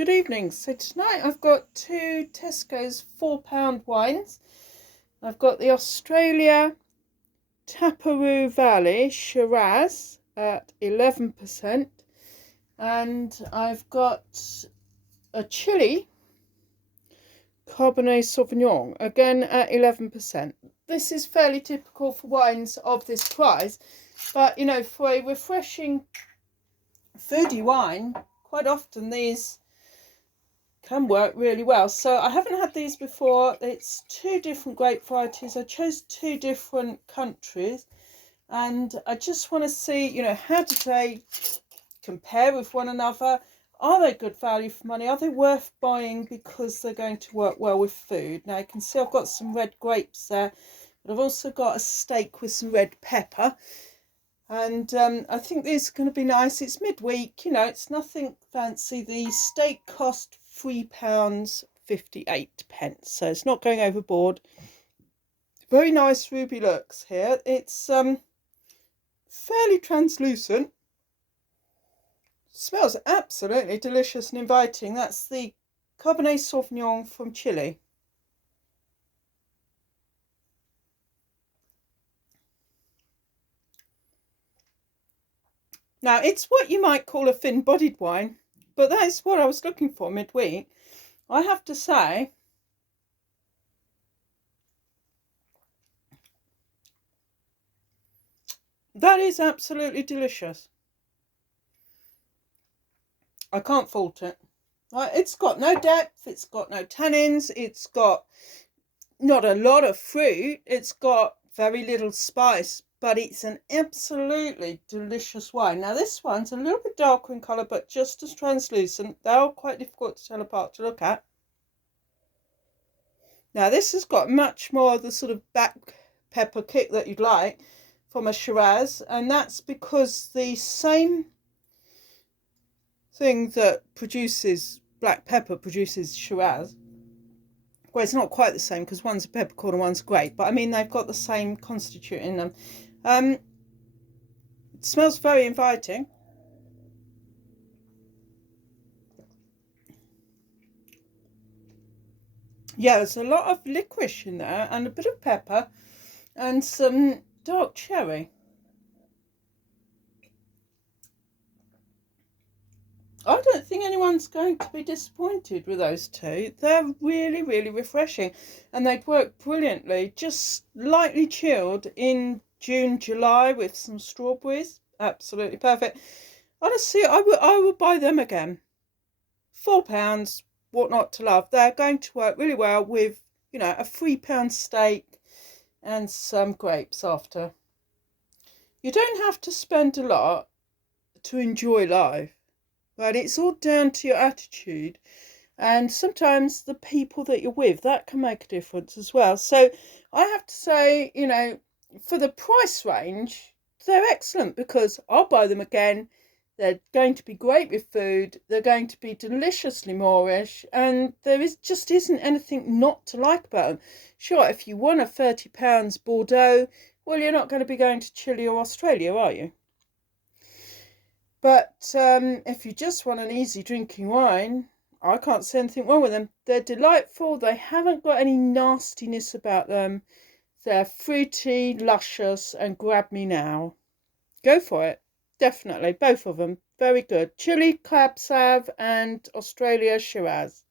Good evening. So tonight I've got two Tesco's £4 wines. I've got the Australia Taparoo Valley Shiraz at 11%, and I've got a Chile Cabernet Sauvignon, again at 11%. This is fairly typical for wines of this price, but you know, for a refreshing foodie wine, quite often these can work really well. So I haven't had these before. It's two different grape varieties. I chose two different countries, and I just want to see, you know, how do they compare with one another? Are they good value for money? Are they worth buying because they're going to work well with food? Now you can see I've got some red grapes there, but I've also got a steak with some red pepper. And I think these are going to be nice. It's midweek, you know, it's nothing fancy. The steak cost £3.58, so it's not going overboard. Very nice ruby looks here. It's fairly translucent. Smells absolutely delicious and inviting. That's the Cabernet Sauvignon from Chile. Now, it's what you might call a thin-bodied wine, but that is what I was looking for midweek. I have to say, that is absolutely delicious. I can't fault it. It's got no depth, it's got no tannins, it's got not a lot of fruit, it's got very little spice, but it's an absolutely delicious wine. Now this one's a little bit darker in colour, but just as translucent. They are quite difficult to tell apart to look at. Now this has got much more of the sort of black pepper kick that you'd like from a Shiraz, and that's because the same thing that produces black pepper produces Shiraz. Well, it's not quite the same because one's a peppercorn and one's grape, but I mean they've got the same constituent in them. It smells very inviting. Yeah, there's a lot of licorice in there and a bit of pepper and some dark cherry. I don't think anyone's going to be disappointed with those two. They're really, really refreshing, and they'd work brilliantly, just lightly chilled in June, July with some strawberries. Absolutely perfect. Honestly, I would buy them again. £4, what not to love? They're going to work really well with, you know, a £3 steak and some grapes after. You don't have to spend a lot to enjoy life. But it's all down to your attitude, and sometimes the people that you're with, that can make a difference as well. So I have to say, you know, for the price range, they're excellent because I'll buy them again. They're going to be great with food. They're going to be deliciously Moorish, and just isn't anything not to like about them. Sure, if you want a £30 Bordeaux, well, you're not going to be going to Chile or Australia, are you? But if you just want an easy drinking wine, I can't see anything wrong with them. They're delightful. They haven't got any nastiness about them. They're fruity, luscious, and grab me now. Go for it. Definitely. Both of them. Very good. Chile CabSav and Australia Shiraz.